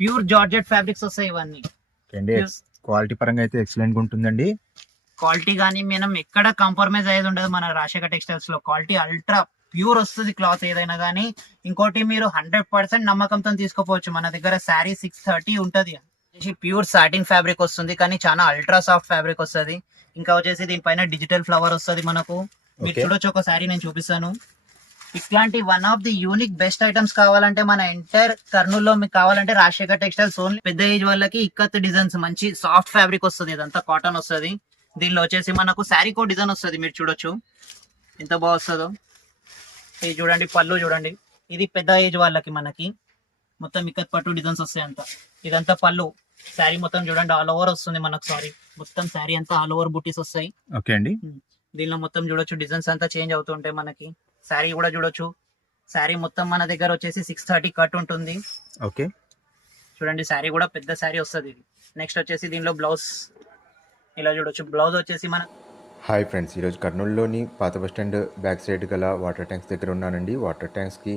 Pure georgette fabrics వస్తాయి ఇవన్నీ. Quality పరంగా అయితే ఎక్సలెంట్ గా ఉంటుందండి. క్వాలిటీ కానీ మనం ఎక్కడ కాంప్రమైజ్ అయ్యేది ఉండదు మన రాజశేఖర్ టెక్స్టైల్స్ లో. క్వాలిటీ అల్ట్రా ప్యూర్ వస్తుంది క్లాత్ ఏదైనా కానీ. ఇంకోటి మీరు 100% నమ్మకంతో తీసుకోపోవచ్చు. మన దగ్గర శారీ 630 ఉంటది. ప్యూర్ సాటిన్ ఫ్యాబ్రిక్ వస్తుంది కానీ చాలా అల్ట్రా సాఫ్ట్ ఫ్యాబ్రిక్ వస్తుంది. ఇంకా వచ్చేసి దీనిపైన డిజిటల్ ఫ్లవర్ వస్తుంది మనకు. మీరు చూడొచ్చు, ఒక శారీ నేను చూపిస్తాను. ఇట్లాంటి one of the unique best items కావాలంటే మన ఎంటైర్ కర్నూలులో మీకు కావాలంటే రాజశేఖర్ టెక్స్టైల్స్ ఓన్లీ. పెద్ద ఏజ్ వాళ్ళకి ఇక్కత్ డిజైన్స్ మంచి సాఫ్ట్ ఫ్యాబ్రిక్ వస్తుంది. ఇదంతా కాటన్ వస్తుంది. దీనిలో వచ్చేసి మనకు శారీ కో డిజైన్ వస్తుంది. మీరు చూడొచ్చు ఎంత బాగా వస్తుందో. ఇది చూడండి, పళ్ళు చూడండి. ఇది పెద్ద ఏజ్ వాళ్ళకి మనకి మొత్తం ఇక్కత్ పట్టు డిజైన్స్ వస్తాయి అంతా. ఇదంతా పళ్ళు. శారీ మొత్తం చూడండి ఆల్ ఓవర్ వస్తుంది మనకు. సారీ మొత్తం శారీ అంతా ఆల్ ఓవర్ బుటీస్ వస్తాయి. ఓకే అండి. దీనిలో మొత్తం చూడొచ్చు డిజైన్స్ అంతా చేంజ్ అవుతుంటాయి మనకి. శారీ కూడా చూడొచ్చు. శారీ మొత్తం మన దగ్గర వచ్చేసి 630 కట్ ఉంటుంది. ఓకే చూడండి, శారీ కూడా పెద్ద శారీ వస్తుంది. నెక్స్ట్ వచ్చేసి దీనిలో బ్లౌజ్ ఇలా చూడొచ్చు. బ్లౌజ్ వచ్చేసి మన హాయ్ ఫ్రెండ్స్, ఈరోజు కర్నూలులోని పాత బస్ స్టాండ్ బ్యాక్ సైడ్ గల వాటర్ ట్యాంక్స్ దగ్గర ఉన్నానండి. వాటర్ ట్యాంక్స్కి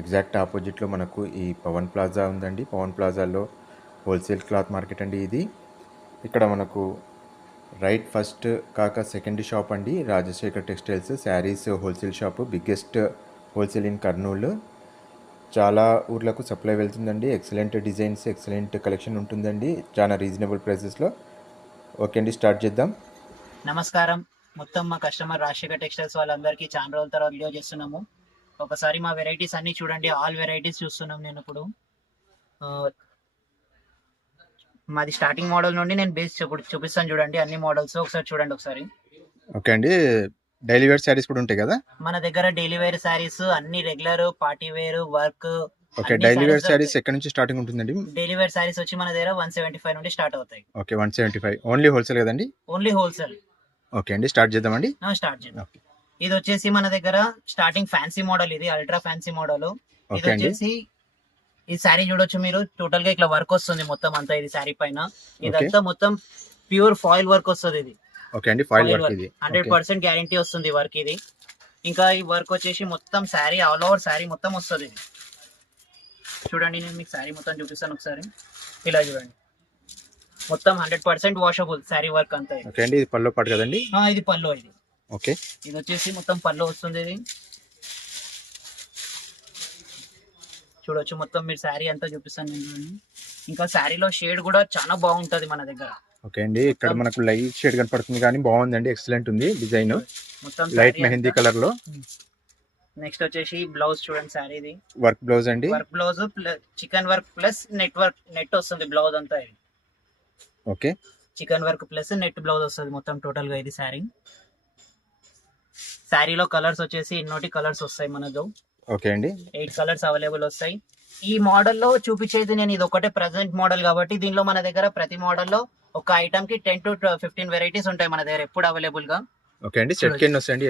ఎగ్జాక్ట్ ఆపోజిట్లో మనకు ఈ పవన్ ప్లాజా ఉందండి. పవన్ ప్లాజాలో హోల్సేల్ క్లాత్ మార్కెట్ అండి ఇది. ఇక్కడ మనకు రైట్ ఫస్ట్ కాక సెకండ్ షాప్ అండి Rajasekhar textiles saris wholesale shop. Biggest wholesale in Kurnool. చాలా ఊర్లకు సప్లై వెళ్తుందండి. ఎక్సలెంట్ డిజైన్స్, ఎక్సలెంట్ కలెక్షన్ ఉంటుందండి చాలా రీజనబుల్ ప్రైసెస్లో. ఓకే అండి, స్టార్ట్ చేద్దాం. నమస్కారం. మొత్తం మా కస్టమర్ రాజశేఖర్ టెక్స్టైల్స్ వాళ్ళందరికీ చాలా రోజుల తర్వాత వీడియో చేస్తున్నాము. ఒకసారి మా వెరైటీస్ అన్ని చూడండి. ఆల్ వెరైటీస్ చూస్తున్నాం. నేను ఇప్పుడు మాది స్టార్టింగ్ మోడల్ నుండి నేను బేస్ చూపిస్తాను. చూడండి అన్ని మోడల్స్ ఒకసారి చూడండి ఒకసారి. ఓకే అండి. డైలీ వేర్ శారీస్ కూడా ఉంటాయి కదా మన దగ్గర? డైలీ వేర్ శారీస్ అన్ని, regular, party wear, work. Okay, daily wear saris ఎక్కడ నుంచి స్టార్టింగ్ ఉంటుందండి? డైలీ వేర్ శారీస్ వచ్చి మన దగ్గర 175 నుండి స్టార్ట్ అవుతాయి. ఓకే, 175. ఓన్లీ హోల్సేల్ కదండి? Only wholesale. ఓకే అండి, స్టార్ట్ చేద్దామండి. స్టార్ట్ చేద్దాం. ఇది వచ్చేసి మన దగ్గర స్టార్టింగ్ ఫ్యాన్సీ మోడల్. ఇది అల్ట్రా ఫ్యాన్సీ మోడల్. ఇది వచ్చేసి ఈ శారీ చూడొచ్చు మీరు. టోటల్ గా ఇట్లా వర్క్ వస్తుంది మొత్తం అంతా. ఇది శారీ పైన ఇదంతా మొత్తం ప్యూర్ ఫాయిల్ వర్క్ వస్తుంది. ఇది ఓకే అండి, ఫాయిల్ వర్క్. ఇది 100% గ్యారంటీ వస్తుంది వర్క్ ఇది. ఇంకా ఈ వర్క్ వచ్చేసి మొత్తం శారీ ఆల్ ఓవర్ శారీ మొత్తం వస్తుంది. చూడండి, నేను మీకు శారీ మొత్తం చూపిస్తాను ఒకసారి. ఇలా చూడండి, మొత్తం 100% వాషబుల్ శారీ వర్క్ అంతా. ఓకే అండి, ఇది పల్లో పాటు కదండి? ఇది పల్లో. ఇది ఓకే, ఇది వచ్చేసి మొత్తం పల్లో వస్తుంది. ఇది చూడొచ్చు మొత్తం. మీరు శారీ అంతా చూపిస్తాను నేను. ఇంకా శారీలో షేడ్ కూడా చాలా బాగుంటది మన దగ్గర. ఓకే అండి, ఇక్కడ మనకు లైట్ షేడ్ కనపడుతుంది కానీ బాగుందండి, ఎక్సలెంట్ ఉంది డిజైన్. మొత్తం లైట్ మెహందీ కలర్ లో. నెక్స్ట్ వచ్చేసి బ్లౌజ్ చూడండి. శారీది వర్క్ బ్లౌజ్ అండి. Work blouse chicken work plus net work, net వస్తుంది బ్లౌజ్ అంతా. ఇది okay, chicken work plus net blouse వస్తుంది మొత్తం టోటల్ గా. ఇది శారీ. శారీలో కలర్స్ వచ్చేసి ఇన్నోటి కలర్స్ వస్తాయి మనకు. ఓకే అండి, 8 కలర్స్ అవైలబుల్ వస్తాయి. ఈ మోడల్లో చూపించేది నేను ఇది ఒకటే ప్రెసెంట్ మోడల్ కాబట్టి దీనిలో మన దగ్గర ప్రతి మోడల్లో ఒక ఐటమ్ కి 10 to 15 వెరైటీస్ ఉంటాయి మన దగ్గర ఎప్పుడు అవైలబుల్ గా. ఓకే అండి, సెట్ కి ఎన్ని వస్తాయండి?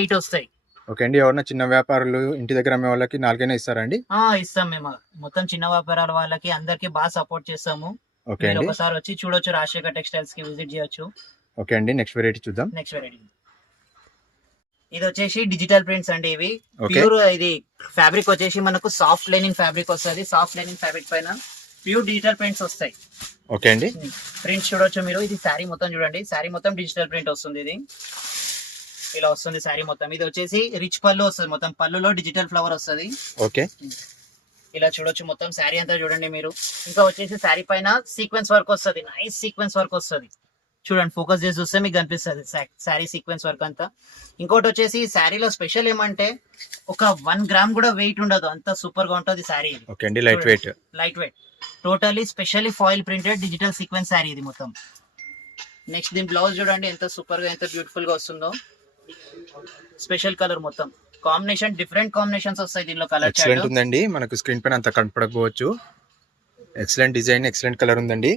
8 వస్తాయి. ఓకే అండి, ఎవరైనా చిన్న వ్యాపారులు ఇంటి దగ్గర అమ్మే వాళ్ళకి 4 ఇస్తారండి? ఇస్తాం మేము. మొత్తం చిన్న వ్యాపారాల వాళ్ళకి అందరికి బాగా సపోర్ట్ చేస్తాము. ఓకే అండి, ఒకసారి వచ్చి చూడొచ్చు, రాజశేఖర్ టెక్స్టైల్స్ కి విజిట్ చేయొచ్చు. ఓకే అండి, నెక్స్ట్ వెరైటీ చూద్దాం. నెక్స్ట్ వెరైటీ ఇది వచ్చేసి డిజిటల్ ప్రింట్స్ అండి. ఇవి ప్యూర్. ఇది ఫ్యాబ్రిక్ వచ్చేసి మనకు సాఫ్ట్ లైనింగ్ ఫ్యాబ్రిక్ వస్తుంది. సాఫ్ట్ లైనింగ్ ఫ్యాబ్రిక్ పైన ప్యూర్ డిజిటల్ ప్రింట్స్ వస్తాయి. ఓకే అండి, ప్రింట్స్ చూడొచ్చు మీరు. ఇది శారీ మొత్తం చూడండి. శారీ మొత్తం డిజిటల్ ప్రింట్ వస్తుంది. ఇది ఇలా వస్తుంది శారీ మొత్తం. ఇది వచ్చేసి రిచ్ పళ్ళు వస్తుంది. మొత్తం పళ్ళులో డిజిటల్ ఫ్లవర్ వస్తుంది. ఓకే, ఇలా చూడొచ్చు మొత్తం శారీ అంతా చూడండి మీరు. ఇంకా వచ్చేసి శారీ పైన సీక్వెన్స్ వర్క్ వస్తుంది. నైస్ సీక్వెన్స్ వర్క్ వస్తుంది. చూడండి, ఫోకస్ చేసి చూస్తే మీకు కనిపిస్తుంది శారీ సీక్వెన్స్ వర్క్ అంతా. ఇంకోటి వచ్చేసి శారీలో స్పెషల్ ఏమంటే ఒక 1 గ్రామ్ కూడా వెయిట్ ఉండదు. అంత సూపర్ గా ఉంటుంది శారీ. ఓకే అండి, light weight. Light weight, totally specially foil printed digital sequence sari ఇది మొత్తం. నెక్స్ట్ దీని బ్లౌజ్ చూడండి ఎంత సూపర్ గా, ఎంత బ్యూటిఫుల్ గా వస్తుందో. స్పెషల్ కలర్ మొత్తం కాంబినేషన్, డిఫరెంట్ కాంబినేషన్స్ వస్తాయి దీనిలో. కలర్ ఎక్సలెంట్ ఉందండి. మనకు స్క్రీన్ పైన అంత కనపడకపోవచ్చు. ఎక్సలెంట్ డిజైన్, ఎక్సలెంట్ కలర్ ఉందండి.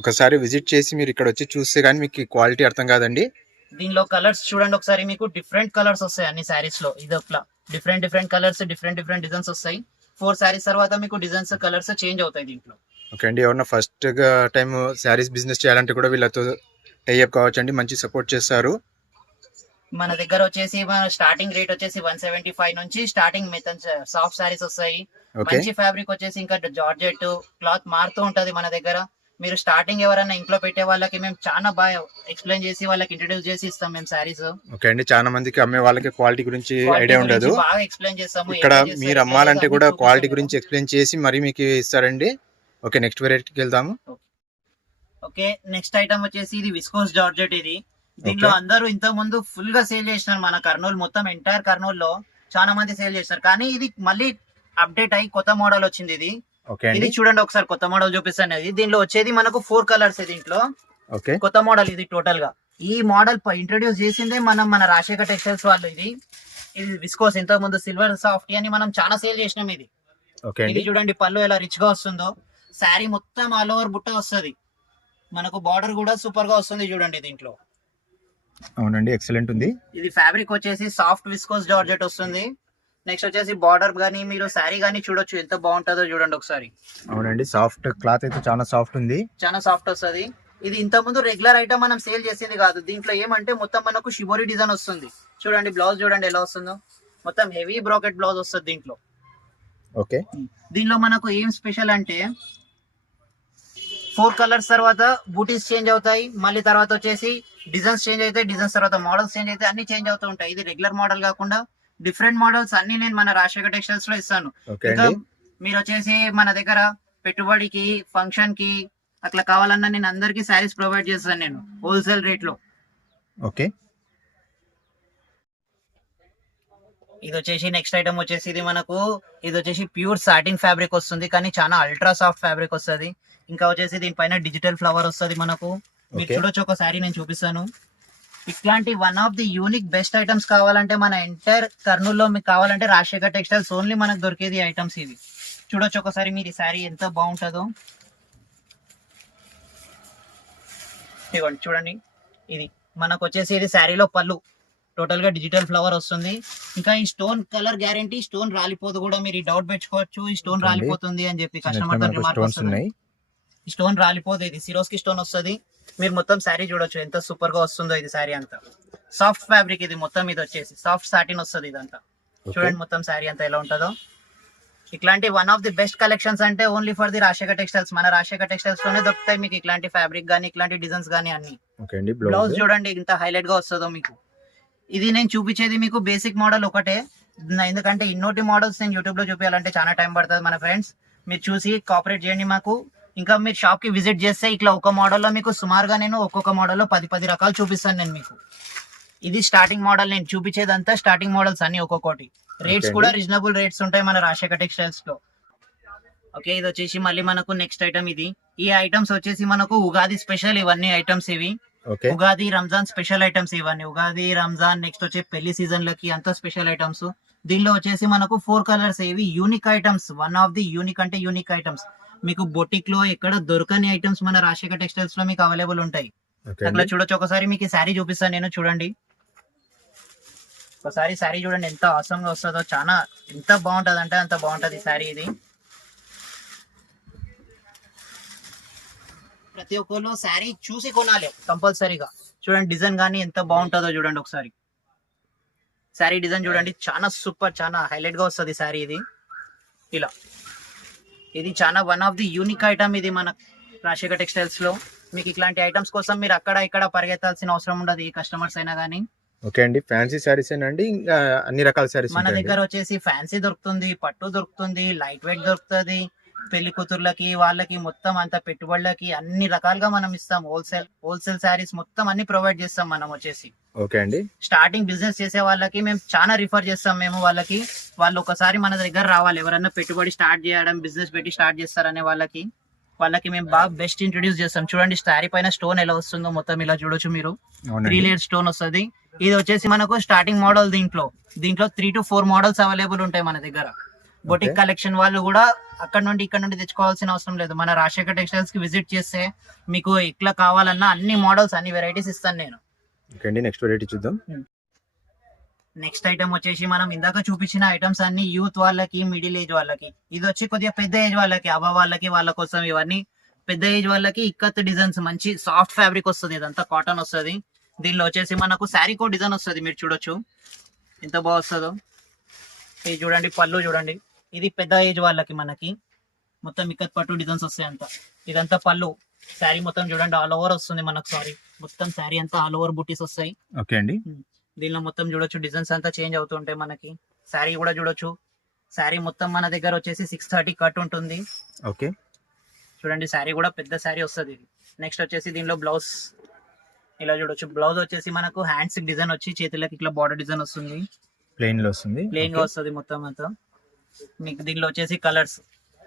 ఒకసారి విజిట్ చేసి మీరు ఇక్కడ వచ్చి చూస్తే గానీ మీకు క్వాలిటీ అర్థం కాదండి. దీనిలో కలర్స్ చూడండి ఒకసారి. మీకు డిఫరెంట్ కలర్స్ వస్తాయి అన్ని శారీస్ లో. ఇది ఒక డిఫరెంట్ కలర్స్, డిఫరెంట్ డిజైన్స్ వస్తాయి. 4 శారీస్ తర్వాత మీకు డిజైన్స్, కలర్స్ చేంజ్ అవుతాయి దీంట్లో. ఓకే అండి, ఎవరన్నా ఫస్ట్ టైం శారీస్ బిజినెస్ చేయాలంటే కూడా వీళ్ళతో టైఅప్ కావచ్చు అండి. మంచి సపోర్ట్ చేస్తారు. మన దగ్గర వచ్చేసి స్టార్టింగ్ రేట్ వచ్చేసి 175 నుంచి స్టార్టింగ్ మెథడ్ సాఫ్ట్ సారీస్ వస్తాయి. ఓకే మంచి ఫ్యాబ్రిక్ వచ్చేసి ఇంకా జార్జెట్ క్లాత్ మారుతూ ఉంటది మన దగ్గర. మీరు స్టార్టింగ్ ఎవరైనా ఇంట్లో పెట్టే వాళ్ళకి మేము చాలా బాగా ఎక్స్ప్లెయిన్ చేసి వాళ్ళకి ఇంట్రడ్యూస్ చేసి ఇస్తాం మేము సారీస్. ఓకే అండి, చాలా మందికి అమ్మే వాళ్ళకి క్వాలిటీ గురించి ఐడియా ఉండదు. బాగా ఎక్స్ప్లెయిన్ చేస్తాము. ఇక్కడ ఎలా చేస్తారు, మీరు ఎట్లా అమ్మాలంటే చేస్తారు కూడా అన్ని క్వాలిటీ చూపిస్తాము. గురించి ఎక్స్ప్లెయిన్ చేసి మరి మీకు ఇస్తారండి. ఓకే, నెక్స్ట్ వెరైటీకి వెళ్దాము. ఓకే, నెక్స్ట్ ఐటమ్ వచ్చేసి ఇది విస్కోస్ జార్జెట్. ఇది దీంట్లో Okay. అందరూ ఇంత ముందు ఫుల్ గా సేల్ చేసినారు మన కర్నూలు మొత్తం ఎంటైర్ కర్నూలు లో చాలా మంది సేల్ చేస్తారు. కానీ ఇది మళ్ళీ అప్డేట్ అయ్యి కొత్త మోడల్ వచ్చింది. ఇది ఓకే ఇది అండి. చూడండి ఒకసారి కొత్త మోడల్ చూపిస్తాను. ఇది దీనిలో వచ్చేది మనకు 4 కలర్స్. దీంట్లో ఓకే కొత్త మోడల్ ఇది టోటల్ గా. ఈ మోడల్ ఇంట్రడ్యూస్ చేసిందే మన రాజశేఖర్ టెక్స్టైల్స్ వాళ్ళు. ఇది విస్కోస్ ఇంత ముందు సిల్వర్ సాఫ్ట్ అని మనం చాలా సేల్ చేసినాం. ఇది ఓకే ఇది అండి. చూడండి పళ్ళు ఎలా రిచ్ గా వస్తుందో. శారీ మొత్తం ఆల్ ఓవర్ బుట్ట వస్తుంది. మనకు బార్డర్ కూడా సూపర్ గా వస్తుంది చూడండి దీంట్లో. అవునండి, ఎక్సలెంట్ ఉంది. ఇది ఫ్యాబ్రిక్ వచ్చేసి సాఫ్ట్ విస్కోస్ జార్జెట్ వస్తుంది. నెక్స్ట్ వచ్చేసి బార్డర్ గానీ మీరు శారీ గానీ చూడొచ్చు ఎంత బాగుంటుందో చూడండి ఒకసారి. అవునండి, సాఫ్ట్ క్లాత్ అయితే చాలా సాఫ్ట్ ఉంది. చాలా సాఫ్ట్ వస్తుంది. ఇది ఇంత ముందు రెగ్యులర్ ఐటమ్ మనం సేల్ చేసేది కాదు. దీంట్లో ఏమంటే మొత్తం మనకు షిబోరి డిజైన్ వస్తుంది. చూడండి బ్లౌజ్ చూడండి ఎలా వస్తుందో. మొత్తం హెవీ బ్రాకెట్ బ్లౌజ్ వస్తుంది దీంట్లో. ఓకే దీనిలో మనకు ఏం స్పెషల్ అంటే 4 కలర్స్ తర్వాత బూటీస్ చేంజ్ అవుతాయి. మళ్ళీ తర్వాత వచ్చేసి డిజైన్స్ చేంజ్ అవుతాయి. డిజైన్స్ తర్వాత మోడల్స్ చేంజ్ అవుతాయి. అన్ని చేంజ్ అవుతూ ఉంటాయి. ఇది రెగ్యులర్ మోడల్ కాకుండా డిఫరెంట్ మోడల్స్ అన్ని నేను మన రాజశేఖర్ టెక్స్టైల్స్ లో ఇస్తాను. ఓకే ఇంకా అండి. మీరు వచ్చేసి మన దగ్గర పెట్టుబడికి ఫంక్షన్ కి అట్లా కావాలన్నా నేను అందరికి శారీస్ ప్రొవైడ్ చేస్తాను నేను హోల్సేల్ రేట్ లో. ఓకే ఇది వచ్చేసి నెక్స్ట్ ఐటమ్ వచ్చేసి ఇది వచ్చేసి ప్యూర్ సాటిన్ ఫ్యాబ్రిక్ వస్తుంది. కానీ చాలా అల్ట్రా సాఫ్ట్ ఫ్యాబ్రిక్ వస్తుంది. ఇంకా వచ్చేసి దీనిపైన డిజిటల్ ఫ్లవర్ వస్తుంది మనకు. మీరు Okay. చూడొచ్చు ఒకసారి నేను చూపిస్తాను. ఇట్లాంటి one of the unique best items కావాలంటే మన ఎంటైర్ కర్నూలులో మీకు కావాలంటే రాజశేఖర్ టెక్స్టైల్స్ ఓన్లీ మనకు దొరికేది ఐటమ్స్ ఇవి. చూడొచ్చు ఒకసారి మీరు ఈ శారీ ఎంత బాగుంటుందో. ఇదిగోండి చూడండి. ఇది మనకు వచ్చేసి ఇది శారీలో పళ్ళు టోటల్ గా డిజిటల్ ఫ్లవర్ వస్తుంది. ఇంకా ఈ స్టోన్ కలర్ గ్యారంటీ, స్టోన్ రాలిపోదు కూడా. మీరు ఈ డౌట్ పెట్టుకోవచ్చు ఈ స్టోన్ చూడండి. రాలిపోతుంది అని చెప్పి కస్టమర్ తో రిమార్క్ స్టోన్స్ వస్తుంది. ఉన్నాయి. ఈ స్టోన్ రాలిపోదు. ఇది సిరోస్ కి స్టోన్ వస్తుంది. మీరు మొత్తం శారీ చూడొచ్చు ఎంత సూపర్ గా వస్తుందో. ఇది శారీ అంతా సాఫ్ట్ ఫ్యాబ్రిక్. ఇది మొత్తం ఇది వచ్చేసి సాఫ్ట్ సాటిన్ వస్తుంది ఇదంతా. ఓకే చూడండి మొత్తం శారీ అంతా ఎలా ఉంటుందో. ఇట్లాంటి one of the best collections అంటే only for the Rajashekar textiles. మన రాజశేఖర్ టెక్స్టైల్స్ లోనే దొరుకుతాయి మీకు ఇట్లాంటి ఫ్యాబ్రిక్ గానీ ఇట్లాంటి డిజైన్స్ గానీ అన్ని. ఓకే అండి. బ్లౌజ్ బ్లౌజ్ చూడండి ఇంత హైలైట్ గా వస్తుందో మీకు. ఇది నేను చూపించేది మీకు బేసిక్ మోడల్ ఒకటే. ఎందుకంటే ఇన్నోటి మోడల్స్ నేను యూట్యూబ్ లో చూపించాలంటే చాలా టైం పడుతుంది మన ఫ్రెండ్స్. మీరు చూసి కోఆపరేట్ చేయండి మాకు. ఇంకా మీరు షాప్ కి విజిట్ చేస్తే ఇట్లా ఒక మోడల్లో మీకు సుమారుగా నేను ఒక్కొక్క మోడల్లో 10 రకాలు చూపిస్తాను నేను మీకు. ఇది స్టార్టింగ్ మోడల్ నేను చూపించేదంతా స్టార్టింగ్ మోడల్స్ అన్ని ఒక్కొక్కటి. రేట్స్ Okay కూడా అండి. రీజనబుల్ రేట్స్ ఉంటాయి మన రాజశేఖర్ టెక్స్టైల్స్ లో. ఓకే, ఇది వచ్చేసి మళ్ళీ మనకు నెక్స్ట్ ఐటమ్. ఈ ఐటమ్స్ వచ్చేసి మనకు ఉగాది స్పెషల్ ఇవన్నీ ఐటమ్స్. ఇవి okay Ugadi Ramzan special items ఇవన్నీ. ఉగాది రంజాన్ నెక్స్ట్ వచ్చే పెళ్లి సీజన్ లకి అంత స్పెషల్ ఐటమ్స్. దీనిలో వచ్చేసి మనకు 4 కలర్స్. ఇవి unique items. One of the unique అంటే యూనిక్ ఐటమ్స్. మీకు బొటిక్ లో ఎక్కడ దొరకని ఐటమ్స్ మన రాజశేఖర్ టెక్స్టైల్స్ లో మీకు అవైలబుల్ ఉంటాయి. ఓకే అట్లా అండి. చూడొచ్చు ఒకసారి మీకు ఈ శారీ చూపిస్తాను నేను. చూడండి ఒకసారి శారీ చూడండి ఎంత అవసరంగా వస్తుందో. చాలా ఎంత బాగుంటది అంటే అంత బాగుంటది ఈ శారీ. ఇది ప్రతి ఒక్కరు శారీ చూసి కొనాలి కంపల్సరీగా. చూడండి డిజైన్ గానీ ఎంత బాగుంటుందో చూడండి ఒకసారి. శారీ డిజైన్ చూడండి చాలా సూపర్, చాలా హైలైట్ గా వస్తుంది శారీ. ఇది ఇలా ఇది చాలా one of the unique item. ఇది మన రాజశేఖర్ టెక్స్టైల్స్ లో. మీకు ఇట్లాంటి ఐటమ్స్ కోసం మీరు అక్కడ ఇక్కడ పరిగెత్తాల్సిన అవసరం ఉండదు. ఈ కస్టమర్స్ అయినా కానీ ఓకే అండి. ఫ్యాన్సీ శారీస్ అండి, ఇంకా అన్ని రకాల శారీస్ మన దగ్గర వచ్చేసి ఫ్యాన్సీ దొరుకుతుంది, పట్టు దొరుకుతుంది, లైట్ వెయిట్ దొరుకుతుంది. పెళ్లి కూతుర్లకి వాళ్ళకి మొత్తం అంత పెట్టుబడులకి అన్ని రకాలుగా మనం ఇస్తాం. హోల్సేల్ శారీస్ మొత్తం అన్ని ప్రొవైడ్ చేస్తాం మనం వచ్చేసి. ఓకే అండి. స్టార్టింగ్ బిజినెస్ చేసే వాళ్ళకి మేము చాలా రిఫర్ చేస్తాం. మేము వాళ్ళు ఒకసారి మన దగ్గర రావాలి. ఎవరన్నా పెట్టుబడి స్టార్ట్ చేయడం, బిజినెస్ పెట్టి స్టార్ట్ చేస్తారనే వాళ్ళకి మేము బాగా బెస్ట్ ఇంట్రొడ్యూస్ చేస్తాం. చూడండి శారీ పైన స్టోన్ ఎలా వస్తుందో మొత్తం ఇలా చూడొచ్చు మీరు. 3 లేయర్ స్టోన్ వస్తుంది. ఇది వచ్చేసి మనకు స్టార్టింగ్ మోడల్. దీంట్లో 3 to 4 మోడల్స్ అవైలబుల్ ఉంటాయి మన దగ్గర. బొటిక్ కలెక్షన్ వాళ్ళు కూడా అక్కడ నుండి ఇక్కడ నుండి తెచ్చుకోవాల్సిన అవసరం లేదు. మన రాజశేఖర్ టెక్స్టైల్స్ కి విజిట్ చేస్తే మీకు ఎట్లా కావాలన్నా అన్ని మోడల్స్ అన్ని వెరైటీస్ ఇస్తాను నేను. ఓకే అండి, నెక్స్ట్ వెరైటీ చూద్దాం. నెక్స్ట్ ఐటమ్ వచ్చేసి మనం ఇందాక చూపించిన ఐటమ్స్ అన్ని యూత్ వాళ్ళకి, మిడిల్ ఏజ్ వాళ్ళకి. ఇది వచ్చి కొద్దిగా పెద్ద ఏజ్ వాళ్ళకి, అవ్వ వాళ్ళకి, వాళ్ళ కోసం ఇవన్నీ పెద్ద ఏజ్ వాళ్ళకి. ఇక్కత్ డిజైన్స్ మంచి సాఫ్ట్ ఫ్యాబ్రిక్ వస్తుంది. ఇదంతా కాటన్ వస్తుంది. దీనిలో వచ్చేసి మనకు శారీ కో డిజైన్ వస్తుంది, మీరు చూడొచ్చు ఎంత బాగా వస్తుందో. ఇది చూడండి పళ్ళు చూడండి, ఇది పెద్ద ఏజ్ వాళ్ళకి మనకి మొత్తం ఇక్కత్ పట్టు డిజైన్స్ వస్తాయి అంతా. ఇదంతా పళ్ళు, శారీ మొత్తం చూడండి ఆల్ ఓవర్ వస్తుంది మనకు. సారీ మొత్తం శారీ అంతా ఆల్ ఓవర్ బుటీస్ వస్తాయి. ఓకే అండి. దీనిలో మొత్తం చూడొచ్చు డిజైన్స్ అంతా చేంజ్ అవుతుంటాయి మనకి. శారీ కూడా చూడొచ్చు, శారీ మొత్తం మన దగ్గర వచ్చేసి 630 కట్ ఉంటుంది. ఓకే చూడండి శారీ కూడా పెద్ద శారీ వస్తుంది. నెక్స్ట్ వచ్చేసి దీనిలో బ్లౌజ్ ఇలా చూడొచ్చు. బ్లౌజ్ వచ్చేసి మనకు హ్యాండ్స్ డిజైన్ వచ్చి చేతులకి ఇట్లా బార్డర్ డిజైన్ వస్తుంది, ప్లెయిన్ లో వస్తుంది. ప్లెయిన్ గా వస్తుంది మొత్తం అంతా. మీకు దీనిలో వచ్చేసి కలర్స్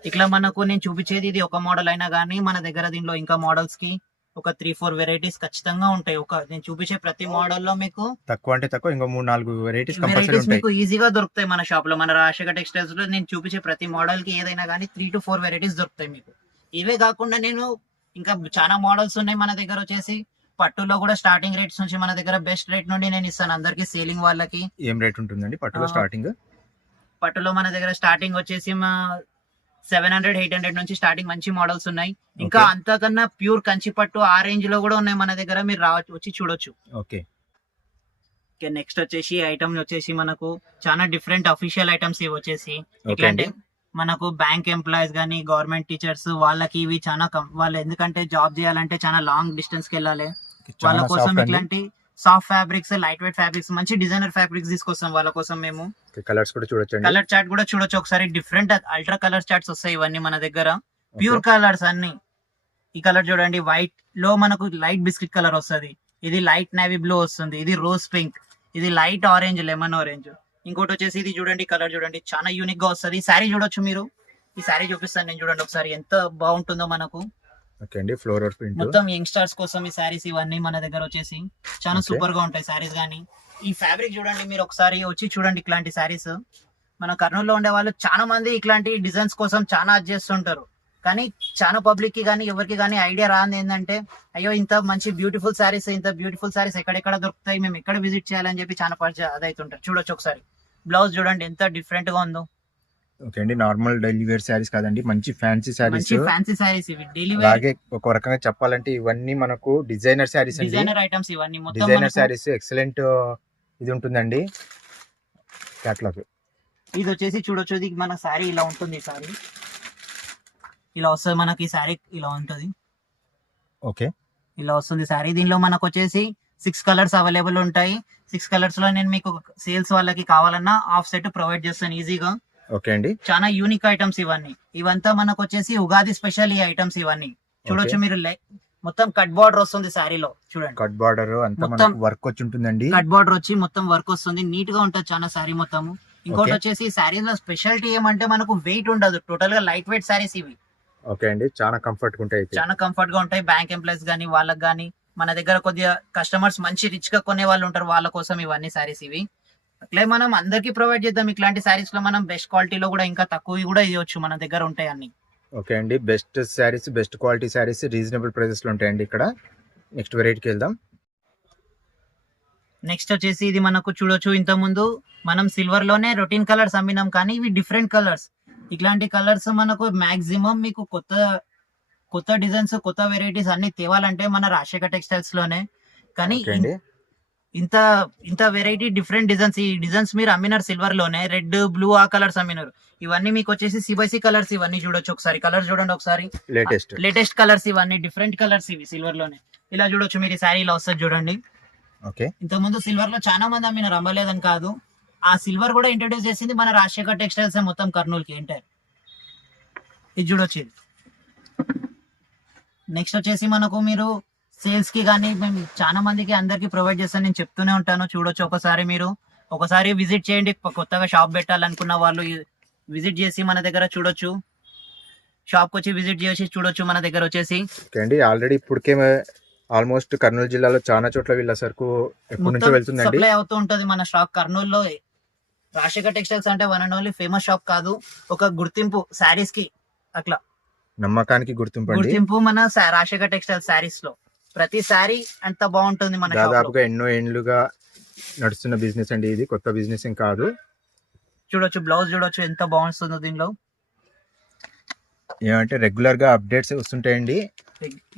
ఇట్లా మనకు నేను చూపించేది ఇది ఒక మోడల్ అయినా కానీ మన దగ్గర దీనిలో ఇంకా మోడల్స్ కి ఒక 3-4 వెరైటీస్ ఖచ్చితంగా ఉంటాయి. నేను చూపించే ప్రతి మోడల్ లో మీకు తక్కువ అంటే తక్కువ ఇంకో 3-4 వెరైటీస్ కంపల్సరీ వెరైటీస్ ఉంటాయి. మీకు ఈజీగా దొరుకుతాయి మన షాప్ లో. మన రాజశేఖర్ టెక్స్టైల్స్ లో నేను చూపించే ప్రతి మోడల్ కి ఏదైనా కానీ 3-4 వెరైటీస్ దొరుకుతాయి మీకు. ఇవే కాకుండా నేను ఇంకా చాలా మోడల్స్ ఉన్నాయి మన దగ్గర వచ్చేసి. పట్టులో కూడా స్టార్టింగ్ రేట్స్ నుంచి మన దగ్గర బెస్ట్ రేట్ నుండి నేను ఇస్తాను అందరికి, సేలింగ్ వాళ్ళకి. ఏం రేట్ ఉంటుందండి పట్టులో స్టార్టింగ్? పట్టులో మన దగ్గర స్టార్టింగ్ వచ్చేసి 700-800 నుంచి స్టార్టింగ్ మంచి మోడల్స్ ఉన్నాయి. ఇంకా Okay. అంతకన్నా ప్యూర్ కంచి పట్టు ఆ రేంజ్ లో కూడా ఉన్నాయి మన దగ్గర, మీరు రావచ్చు వచ్చి చూడొచ్చు. ఓకే నెక్స్ట్ వచ్చేసి ఐటమ్ వచ్చేసి మనకు చాలా డిఫరెంట్ అఫీషియల్ ఐటమ్స్ ఇవి వచ్చేసి. ఓకే ఎట్లా అండి. అంటే మనకు బ్యాంక్ ఎంప్లాయీస్ కానీ గవర్నమెంట్ టీచర్స్ వాళ్ళకి ఇవి చాలా వాళ్ళు ఎందుకంటే జాబ్ చేయాలంటే చాలా లాంగ్ డిస్టెన్స్ కి వెళ్ళాలి. వాళ్ళ చాలా కోసం సాఫ్ట్ అండి. ఇట్లాంటి soft fabrics, light weight fabrics, మంచి డిజైనర్ ఫ్యాబ్రిక్స్ తీసుకొస్తాం వాళ్ళ కోసం మేము. కలర్స్ కూడా చూడొచ్చండి. కలర్ చార్ట్ కూడా చూడొచ్చు ఒకసారి. డిఫరెంట్ అల్ట్రా కలర్ చార్ట్స్ వస్తాయి ఇవన్నీ మన దగ్గర, ప్యూర్ కలర్స్ అన్ని. ఈ కలర్ చూడండి, వైట్ లో మనకు లైట్ బిస్కెట్ కలర్ వస్తుంది, ఇది లైట్ నేవీ బ్లూ వస్తుంది, ఇది రోజ్ పింక్, ఇది లైట్ ఆరెంజ్, లెమన్ ఆరెంజ్. ఇంకోటి వచ్చేసి ఇది చూడండి కలర్ చూడండి, చాలా యూనిక్ గా వస్తుంది. శారీ చూడొచ్చు మీరు, ఈ శారీ చూపిస్తాను నేను, చూడండి ఒకసారి ఎంత బాగుంటుందో మనకు. ఓకే అండి. ఫ్లోరల్ ప్రింట్ మొత్తం యంగ్స్టర్స్ కోసం ఈ శారీస్ ఇవన్నీ మన దగ్గర వచ్చేసి చాలా Okay. సూపర్ గా ఉంటాయి శారీస్ గానీ. ఈ ఫ్యాబ్రిక్ చూడండి మీరు ఒకసారి వచ్చి చూడండి. ఇట్లాంటి శారీస్ మన కర్నూలులో ఉండే వాళ్ళు చాలా మంది ఇట్లాంటి డిజైన్స్ కోసం చాలా అది చేస్తుంటారు, కానీ చాలా పబ్లిక్ కి కానీ ఎవరికి కానీ ఐడియా రాని ఏంటంటే అయ్యో ఇంత మంచి బ్యూటిఫుల్ శారీస్ ఎక్కడెక్కడ దొరుకుతాయి, మేము ఎక్కడ విజిట్ చేయాలని చెప్పి చాలా అదైతుంటారు. చూడొచ్చు ఒకసారి బ్లౌజ్ చూడండి ఎంత డిఫరెంట్ గా ఉందో. ఓకే అండి. నార్మల్ డైలీ వేర్ శారీస్ కాదండి, మంచి ఫ్యాన్సీ శారీస్. మంచి ఫ్యాన్సీ శారీస్ ఇవి, డైలీ అలాగే ఒక రకంగా చెప్పాలంటే ఇవన్నీ మనకు డిజైనర్ శారీస్ అండి. డిజైనర్ ఐటమ్స్ ఇవన్నీ మొత్తం డిజైనర్ మనకు. శారీస్ ఎక్సలెంట్ ఇది ఉంటుందండి క్యాటలాగ్. ఇది వచ్చేసి చూడొచ్చు, ఇది మన శారీ ఇలా ఉంటుంది. ఈ శారీ ఇలా వస్తుంది మనకి, శారీ ఇలా ఉంటది, ఓకే ఇలా వస్తుంది శారీ. దీనిలో మనకు వచ్చేసి 6 కలర్స్ అవైలబుల్ ఉంటాయి. 6 కలర్స్ లో నేను మీకు సేల్స్ వాళ్ళకి కావాలన్నా హాఫ్ సెట్ ప్రొవైడ్ చేస్తాను ఈజీగా. ఓకే అండి. చాలా యూనిక్ ఐటమ్స్ ఇవన్నీ. ఇవంతా మనకు వచ్చేసి ఉగాది స్పెషల్ ఈ ఐటమ్స్ ఇవన్నీ. చూడొచ్చు మీరు, మొత్తం కట్ బార్డర్ వస్తుంది శారీలో, చూడండి కట్ బార్డర్ అంతా మొత్తం మనకు వర్క్ వచ్చి ఉంటుందండి. కట్ బార్డర్ వచ్చి మొత్తం వర్క్ వస్తుంది, నీట్ గా ఉంటుంది చాలా శారీ మొత్తం. ఇంకోటి Okay. వచ్చేసి శారీలో స్పెషాలిటీ ఏమంటే మనకు వెయిట్ ఉండదు, టోటల్ గా లైట్ వెయిట్ శారీస్ ఇవి. ఓకే అండి. చాలా కంఫర్ట్ ఉంటాయి అయితే. చాలా కంఫర్ట్ గా ఉంటాయి. బ్యాంక్ ఎంప్లాయీస్ గానీ వాళ్ళకి గానీ, మన దగ్గర కొద్దిగా కస్టమర్స్ మంచి రిచ్ గా కొనే వాళ్ళు ఉంటారు, వాళ్ళ కోసం ఇవన్నీ శారీస్ ఇవి. అట్లే మనం అందరికి ప్రొవైడ్ చేద్దాం. ఇట్లాంటి శారీస్ లో మనం బెస్ట్ క్వాలిటీలో కూడా ఇంకా తక్కువ కూడా ఇవ్వచ్చు, మన దగ్గర ఉంటాయి అన్ని. ఓకే అండి. Best saris, best quality saris reasonable prices లో ఉంటాయండి ఇక్కడ. నెక్స్ట్ వెరైటీకి వెళ్దాం. నెక్స్ట్ వచ్చేసి ఇది మనకు చూడొచ్చు, ఇంత ముందు మనం సిల్వర్ లోనే రొటీన్ కలర్స్ అమ్మినాం, కానీ ఇవి డిఫరెంట్ కలర్స్. ఇట్లాంటి కలర్స్ మనకు మాక్సిమం మీకు కొత్త డిజైన్స్, కొత్త వెరైటీస్ అన్ని తేవాలంటే మన రాజశేఖర్ టెక్స్టైల్స్ లోనే. కానీ ఓకే అండి. ఇంత వెరైటీ డిఫరెంట్ డిజైన్స్, ఈ డిజైన్స్ మీరు అమ్మినారు సిల్వర్ లోనే, రెడ్ బ్లూ ఆ కలర్స్ అమ్మినారు. ఇవన్నీ మీకు వచ్చేసి సిబైసి కలర్స్ ఇవన్నీ. చూడొచ్చు ఒకసారి కలర్స్ చూడండి ఒకసారి, లేటెస్ట్ కలర్స్ ఇవన్నీ, డిఫరెంట్ కలర్స్ ఇవి సిల్వర్ లోనే. ఇలా చూడొచ్చు మీరు, ఈ శారీ ఇలా వస్తుంది చూడండి. ఓకే. ఇంత ముందు సిల్వర్ లో చాలా మంది అమ్మినారు, అమ్మలేదని కాదు. ఆ సిల్వర్ కూడా ఇంట్రొడ్యూస్ చేసింది మన రాజశేఖర్ టెక్స్టైల్స్ మొత్తం కర్నూలుకి ఎంటైర్. ఇది చూడొచ్చు ఇది. నెక్స్ట్ వచ్చేసి మనకు మీరు సేల్స్ కి కానీ మేము చాలా మందికి అందరికి ప్రొవైడ్ చేస్తాను, నేను చెప్తూనే ఉంటాను. చూడొచ్చు ఒకసారి మీరు, ఒకసారి విజిట్ చేయండి. కొత్తగా షాప్ పెట్టాలనుకున్న వాళ్ళు విజిట్ చేసి మన దగ్గర చూడొచ్చు, షాప్ కి వచ్చి విజిట్ చేసి చూడొచ్చు మన దగ్గర వచ్చేసి. ఓకే అండి. ఆల్రెడీ ఇప్పటికే ఆల్మోస్ట్ కర్నూలు జిల్లాలో చాలా చోట్ల వీళ్ళ సరుకు ఎప్పటి నుంచో వెళ్తుందండి. సప్లై అవుతూ ఉంటది మన స్టాక్ కర్నూలులో. రాజశేఖర్ టెక్స్టైల్స్ అంటే one and only famous shop కాదు, ఒక గుర్తింపు శారీస్ కి. అట్లా నమ్మకానికి గుర్తింపు మన రాజశేఖర్ టెక్స్టైల్స్ శారీస్ లో. ప్రతి శారీ అంత బాగుంటుంది మన షాప్ లో. దాదాపుగా ఎన్నో ఏండ్లుగా నడుస్తున్న బిజినెస్ అండి ఇది, కొత్త బిజినెస్ ఏం కాదు. చూడొచ్చు బ్లౌజ్ చూడొచ్చు ఎంత బాగుంటుందో దీనిలో. ఏమంటే రెగ్యులర్ గా అప్డేట్స్ వస్తుంటాయండి.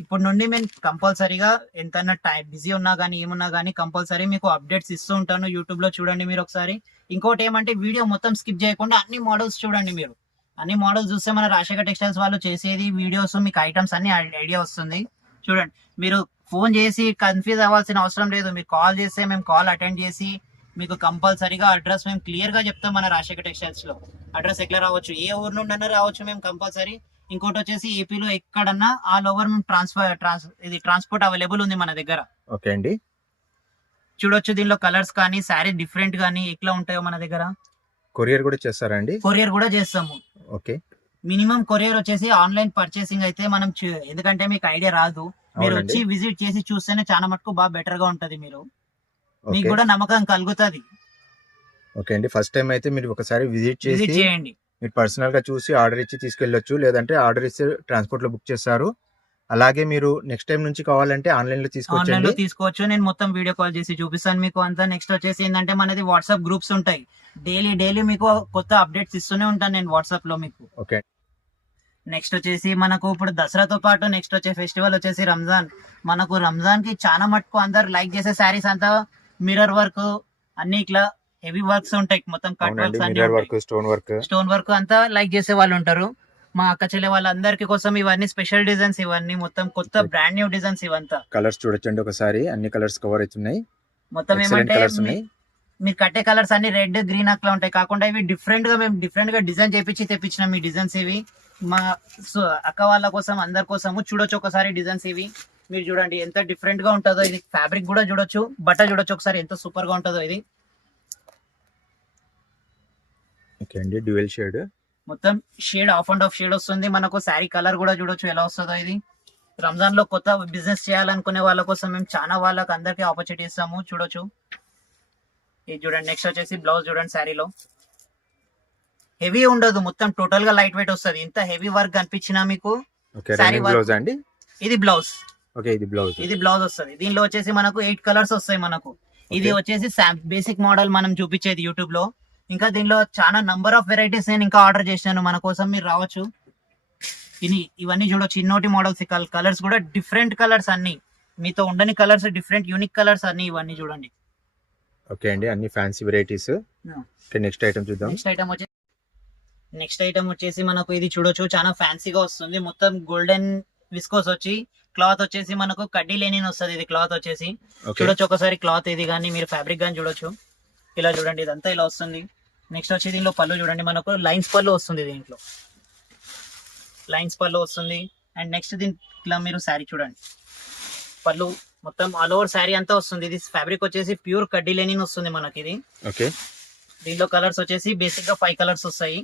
ఇప్పుడు నుండి మేము కంపల్సరీగా ఎంతన్నా టైం బిజీ ఉన్నా కానీ ఏమున్నా కానీ కంపల్సరీ మీకు అప్డేట్స్ ఇస్తూ ఉంటాను. యూట్యూబ్ లో చూడండి మీరు ఒకసారి. ఇంకోటి ఏమంటే వీడియో మొత్తం స్కిప్ చేయకుండా అన్ని మోడల్స్ చూడండి మీరు. అన్ని మోడల్స్ చూస్తే మన రాజశేఖర్ టెక్స్టైల్స్ వాళ్ళు చేసేది వీడియోస్ మీకు ఐటమ్స్ అన్ని ఐడియా వస్తుంది. చూడండి, మీరు ఫోన్ చేసి కన్ఫ్యూజ్ అవ్వాల్సిన అవసరం లేదు. మీరు కాల్ చేస్తే మేము కాల్ అటెండ్ చేసి మీకు కంపల్సరీగా అడ్రస్ మేము క్లియర్ గా చెప్తాం. మన రాజశేఖర్ టెక్స్టైల్స్ లో అడ్రస్ ఎట్లా రావచ్చు, ఏ ఊరు నుండి రావచ్చు మేము కంపల్సరీ. ఇంకోటి వచ్చేసి ఏపీలో ఎక్కడన్నా ఆల్ ఓవర్ మేము ట్రాన్స్పోర్ట్ అవైలబుల్ ఉంది మన దగ్గర. ఓకే అండి. చూడొచ్చు దీనిలో కలర్స్ కానీ శారీ డిఫరెంట్ కానీ ఎట్లా ఉంటాయో మన దగ్గర. కొరియర్ కూడా చేస్తారా అండి? కొరియర్ కూడా చేస్తాము. ఓకే. మినిమం కొరియర్ వచ్చేసి ఆన్లైన్ పర్చేసింగ్ అయితే మనం ఎందుకంటే మీకు ఐడియా రాదు. మీరు అవునండి. వచ్చి విజిట్ చేసి చూస్తేనే చాలా మటుకు బాగా బెటర్ గా ఉంటది. మీకు ఓకే. కూడా నమ్మకం కలుగుతుంది. ఓకే అండి. ఫస్ట్ టైం అయితే మీరు ఒకసారి విజిట్ చేసి విజిట్ చేయండి. మీరు పర్సనల్ గా చూసి ఆర్డర్ ఇచ్చి తీసుకెళ్ళొచ్చు, లేదంటే ఆర్డర్ ఇస్తే ట్రాన్స్పోర్ట్ లో బుక్ చేస్తారు. అలాగే మీరు నెక్స్ట్ టైం నుంచి కావాలంటే ఆన్లైన్ లో ఆన్లైన్ తీసుకోవచ్చండి. లో తీసుకోవచ్చు. నేను మొత్తం వీడియో కాల్ చేసి చూపిస్తాను మీకు అంతా. నెక్స్ట్ వచ్చేసి ఏంటంటే మనది వాట్సాప్ గ్రూప్స్ ఉంటాయి. డైలీ మీకు కొత్త అప్డేట్స్ ఇస్తూనే ఉంటాను నేను వాట్సాప్ లో మీకు. ఓకే. నెక్స్ట్ వచ్చేసి మనకు ఇప్పుడు దసరాతో పాటు నెక్స్ట్ వచ్చే ఫెస్టివల్ వచ్చేసి రంజాన్. మనకు రంజాన్ కి చాలా మటుకు అందరు లైక్ చేసే శారీస్ అంతా మిర్రర్ వర్క్ అన్ని ఇట్లా హెవీ వర్క్స్ ఉంటాయి. మొత్తం కట్ అవునండి. వర్క్స్ మిర్రర్ అన్ని work, stone work. Stone work అంతా లైక్ చేసే వాళ్ళు ఉంటారు. మా అక్క చెల్లె వాళ్ళందరికి కోసం ఇవన్నీ స్పెషల్ డిజైన్స్, ఇవన్నీ మొత్తం కొత్త బ్రాండ్ న్యూ డిజైన్స్ ఇవంతా. కలర్స్ చూడొచ్చండి ఒకసారి. అన్ని కలర్స్ కవర్ అవుతున్నాయి. మొత్తం ఎక్సలెంట్ ఏమంటే కలర్స్ ఉన్నాయి. మీరు కట్టే కలర్స్ అన్ని రెడ్ గ్రీన్ అట్లా ఉంటాయి. కాకుండా ఇవి డిఫరెంట్ గా మేము డిఫరెంట్ గా డిజైన్ చేపించి తెప్పించినాం ఈ డిజైన్స్. ఇవి మా అక్క వాళ్ళ కోసం అందరి కోసము. చూడొచ్చు ఒకసారి డిజైన్స్ ఇవి. మీరు చూడండి ఎంత డిఫరెంట్ గా ఉంటుందో. ఇది ఫ్యాబ్రిక్ కూడా చూడొచ్చు, బట్ట చూడొచ్చు ఒకసారి ఎంత సూపర్ గా ఉంటుందో. ఇది ఓకే అండి. Dual shade. మొత్తం shade off and off shade వస్తుంది మనకు. శారీ కలర్ కూడా చూడొచ్చు ఎలా వస్తుందో. ఇది రంజాన్ లో కొత్త బిజినెస్ చేయాలనుకునే వాళ్ళ కోసం మేము చాలా వాళ్ళకి అందరికి ఆపర్చునిటీ ఇస్తాము. చూడొచ్చు. ఇది చూడండి. నెక్స్ట్ వచ్చేసి బ్లౌజ్ చూడండి. శారీలో హెవీ ఉండదు, మొత్తం టోటల్ గా లైట్ వెయిట్ వస్తుంది. ఇంత హెవీ వర్క్ కనిపించినా మీకు okay. Saree running work. Blouse అండి? ఇది బ్లౌజ్. ఓకే. ఇది బ్లౌజ్. ఇది బ్లౌజ్ వస్తుంది. దీనిలో వచ్చేసి మనకు 8 కలర్స్ వస్తాయి మనకు. ఇది Okay. వచ్చేసి బేసిక్ మోడల్ మనం చూపించేది యూట్యూబ్ లో. ఇంకా దీనిలో చాలా నంబర్ ఆఫ్ వెరైటీస్ నేను ఇంకా ఆర్డర్ చేసినాను మన కోసం. మీరు రావచ్చు. ఇవన్నీ చూడొచ్చు. ఇన్నోటి మోడల్స్. కలర్స్ కూడా డిఫరెంట్ కలర్స్ అన్ని. మీతో ఉండని కలర్స్, డిఫరెంట్ యూనిక్ కలర్స్ అన్ని. ఇవన్నీ చూడండి. ఓకే అండి. అన్ని fancy varieties. Okay. Next item చూద్దాం. నెక్స్ట్ ఐటమ్ వచ్చేసి మనకు ఇది చూడొచ్చు. చాలా ఫ్యాన్సీగా వస్తుంది. మొత్తం గోల్డెన్ విస్కోస్ వచ్చి క్లాత్ వచ్చేసి మనకు కడ్డీ లెనిన్ వస్తుంది. ఇది క్లాత్ వచ్చేసి ఓకే. చూడొచ్చు ఒకసారి. క్లాత్ ఇది కానీ మీరు ఫ్యాబ్రిక్ కానీ చూడొచ్చు. ఇలా చూడండి. ఇదంతా ఇలా వస్తుంది. నెక్స్ట్ వచ్చి దీనిలో పళ్ళు చూడండి. మనకు లైన్స్ పళ్ళు వస్తుంది. దీంట్లో లైన్స్ పళ్ళు వస్తుంది. అండ్ నెక్స్ట్ దీంట్లో మీరు శారీ చూడండి. పళ్ళు మొత్తం ఆల్ ఓవర్ శారీ అంతా వస్తుంది. ఇది ఫ్యాబ్రిక్ వచ్చేసి ప్యూర్ కడ్డీ లెనిన్ వస్తుంది మనకి. ఇది ఓకే. దీనిలో కలర్స్ వచ్చేసి బేసిక్ గా 5 కలర్స్ వస్తాయి.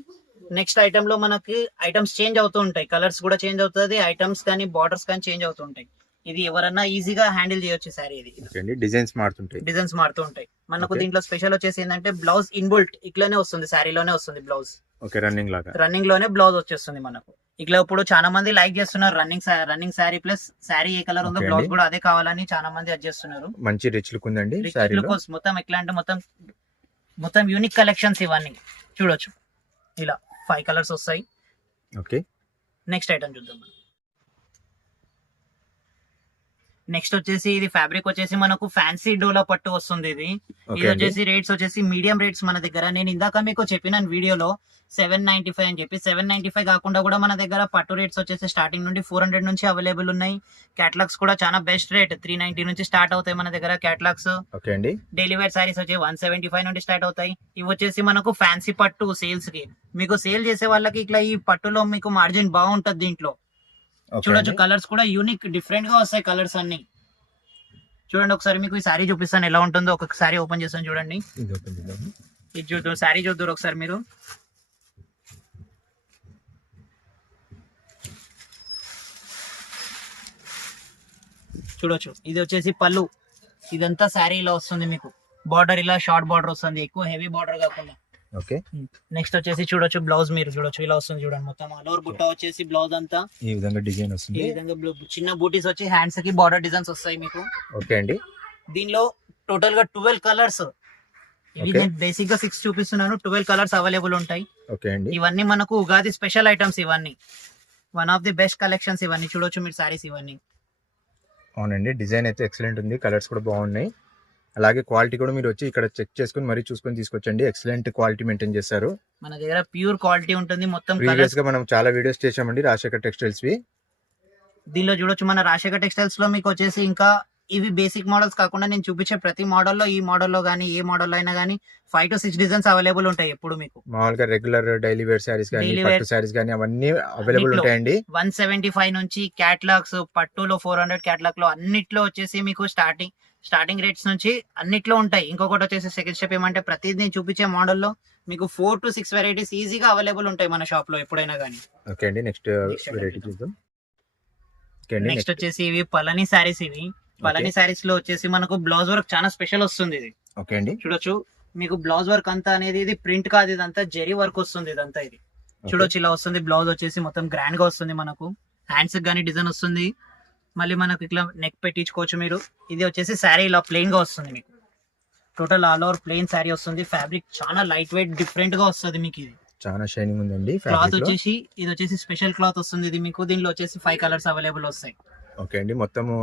నెక్స్ట్ ఐటమ్ లో మనకి ఐటమ్స్ చేంజ్ అవుతూ ఉంటాయి. కలర్స్ కూడా చేంజ్ అవుతుంది. ఐటమ్స్ కానీ బార్డర్స్ కానీ చేంజ్ అవుతూ ఉంటాయి. ఇది ఎవరన్నా ఈజీగా హ్యాండిల్ చేయొచ్చు శారీ. ఇది ఓకే అండి. డిజైన్స్ మారుతుంటాయి. డిజైన్స్ మారుతూ ఉంటాయి మనకు. Okay. దీంట్లో స్పెషల్ వచ్చేసి ఏంటంటే బ్లౌజ్ ఇన్బుల్ట్ ఇట్లానే వస్తుంది. శారీలోనే వస్తుంది బ్లౌజ్. ఓకే. రన్నింగ్ లాగా. రన్నింగ్ లోనే బ్లౌజ్ వచ్చేస్తుంది మనకు. ఇట్లా ఇప్పుడు చాలా మంది లైక్ చేస్తున్నారు రన్నింగ్ శారీ ప్లస్ శారీ ఏ కలర్ ఉందో Okay బ్లౌజ్ అండి. కూడా అదే కావాలని చాలా మంది అది చేస్తున్నారు. మంచి రిచ్ లుక్ ఉందండి Rich శారీలో. look మొత్తం ఎట్లా అంటే మొత్తం యూనిక్ కలెక్షన్స్ ఇవన్నీ చూడొచ్చు. ఇలా 5 కలర్స్ వస్తాయి. ఓకే. నెక్స్ట్ ఐటమ్ చూద్దాం. నెక్స్ట్ వచ్చేసి ఇది ఫ్యాబ్రిక్ వచ్చేసి మనకు ఫ్యాన్సీ డోలా పట్టు వస్తుంది. ఇది ఓకే అండి. వచ్చేసి రేట్స్ వచ్చేసి మీడియం రేట్స్ మన దగ్గర. నేను ఇందాక మీకు చెప్పిన వీడియోలో 795 అని చెప్పి. 795 కాకుండా కూడా మన దగ్గర పట్టు రేట్స్ వచ్చేసి స్టార్టింగ్ నుండి 400 నుంచి అవైలబుల్ ఉన్నాయి. క్యాటలాగ్స్ కూడా చాలా బెస్ట్ రేట్ 390 నుంచి స్టార్ట్ అవుతాయి మన దగ్గర క్యాటలాగ్స్. ఓకే అండి. డైలీ వేర్ సారీస్ వచ్చి 175 నుండి స్టార్ట్ అవుతాయి. ఇవి వచ్చేసి మనకు ఫ్యాన్సీ పట్టు సేల్స్ కి. మీకు సేల్ చేసే వాళ్ళకి ఇట్లా ఈ పట్టులో మీకు మార్జిన్ బాగుంటది. దీంట్లో ఓకే చూడొచ్చు. అండి. కలర్స్ కూడా యూనిక్ డిఫరెంట్ గా వస్తాయి కలర్స్ అన్ని. చూడండి ఒకసారి మీకు ఈ శారీ చూపిస్తాను ఎలా ఉంటుందో. ఒక శారీ ఓపెన్ చేస్తాను చూడండి. ఇది ఓపెన్ చేద్దాం. ఇది చూద్దాం. శారీ చూద్దరు ఒకసారి మీరు. చూడొచ్చు. ఇది వచ్చేసి పళ్ళు. ఇదంతా శారీ ఇలా వస్తుంది మీకు. బార్డర్ ఇలా షార్ట్ బార్డర్ వస్తుంది, ఎక్కువ హెవీ బార్డర్ కాకుండా. ఓకే. నెక్స్ట్ వచ్చేసి చూడొచ్చు బ్లౌజ్. మీరు చూడొచ్చు ఇలా వస్తుంది చూడండి. మొత్తం ఆల్ ఓవర్ బుట్ట వచ్చేసి బ్లౌజ్ అంతా ఈ విధంగా డిజైన్ ఈ వస్తుంది. విధంగా చిన్న బూటీస్ వచ్చి హ్యాండ్స్ కి బార్డర్ డిజైన్స్ వస్తాయి మీకు. ఓకే అండి. దీనిలో టోటల్ గా 12 కలర్స్. ఇవి Okay. నేను బేసిక్ గా 6 చూపిస్తున్నాను. 12 కలర్స్ అవైలబుల్ ఉంటాయి. ఓకే అండి. ఇవన్నీ మనకు ఉగాది స్పెషల్ ఐటమ్స్ ఇవన్నీ. One of the best collections ఇవన్నీ చూడొచ్చు మీరు సారీస్ ఇవన్నీ. అవునండి, డిజైన్ అయితే ఎక్సలెంట్ ఉంది, కలర్స్ కూడా బాగున్నాయి. అలాగే క్వాలిటీ కూడా మీరు వచ్చి ఇక్కడ చెక్ చేసుకుని మరీ చూసుకొని తీసుకొచ్చండి. ఎక్సలెంట్ క్వాలిటీ మెయింటైన్ చేస్తారు. మన దగ్గర ప్యూర్ క్వాలిటీ ఉంటుంది మొత్తం. ప్రీవియస్ గా మనం చాలా వీడియోస్ చేసామండి రాజశేఖర్ టెక్స్టైల్స్ వి. దీనిలో చూడొచ్చు మన రాజశేఖర్ టెక్స్టైల్స్ లో మీకు వచ్చేసి ఇంకా ఇవి బేసిక్ మోడల్స్ కాకుండా నేను చూపించే ప్రతి మోడల్లో ఈ మోడల్లో కానీ ఏ మోడల్ అయినా కానీ 5 to 6 డిజైన్స్ అవైలబుల్ ఉంటాయి ఎప్పుడు మీకు. మామూలుగా రెగ్యులర్ డైలీ వేర్ శారీస్ కానీ Daily పట్టు wear శారీస్ కానీ అవన్నీ అవైలబుల్ అన్నిట్లో ఉంటాయండి. 175 నుంచి క్యాటలాగ్స్, పట్టులో 400 క్యాటలాగ్ లో అన్నిట్లో వచ్చేసి మీకు స్టార్టింగ్ రేట్స్ నుంచి అన్నిట్లో ఉంటాయి. ఇంకొకటి వచ్చేసి సెకండ్ స్టెప్ ఏమంటే ప్రతిదీ నేను చూపించే మోడల్లో మీకు 4 to 6 వెరైటీస్ ఈజీగా అవైలబుల్ ఉంటాయి మన షాప్ లో ఎప్పుడైనా కానీ. ఓకే అండి, నెక్స్ట్ Next వెరైటీ చూద్దాం. చూద్దాం. ఓకే అండి, నెక్స్ట్ వచ్చేసి ఇవి పళని శారీస్. ఇవి పళని శారీస్ లో వచ్చేసి మనకు బ్లౌజ్ వర్క్ చాలా స్పెషల్ వస్తుంది. ఇది ఓకే అండి, చూడొచ్చు మీకు బ్లౌజ్ వర్క్ అంతా అనేది ఇది ప్రింట్ కాదు, ఇదంతా జెరీ వర్క్ వస్తుంది ఇదంతా. ఇది చూడొచ్చు ఇలా వస్తుంది. బ్లౌజ్ వచ్చేసి మొత్తం గ్రాండ్ గా వస్తుంది. మనకు హ్యాండ్స్ గానీ డిజైన్ వస్తుంది. మళ్ళీ మనకు ఇట్లా నెక్ పెట్టించుకోవచ్చు మీరు. ఇది వచ్చేసి శారీ ఇలా ప్లెయిన్ గా వస్తుంది మీకు. Total all over plain sari వస్తుంది. ఫ్యాబ్రిక్ చాలా లైట్ వెయిట్ డిఫరెంట్ గా వస్తుంది మీకు. ఇది చాలా షైనింగ్ ఉందండి. క్లాత్ వచ్చేసి ఇది వచ్చేసి స్పెషల్ క్లాత్ వస్తుంది. ఇది మీకు దీనిలో వచ్చేసి 5 కలర్స్ అవైలబుల్ వస్తాయి. ఓకే అండి, మొత్తము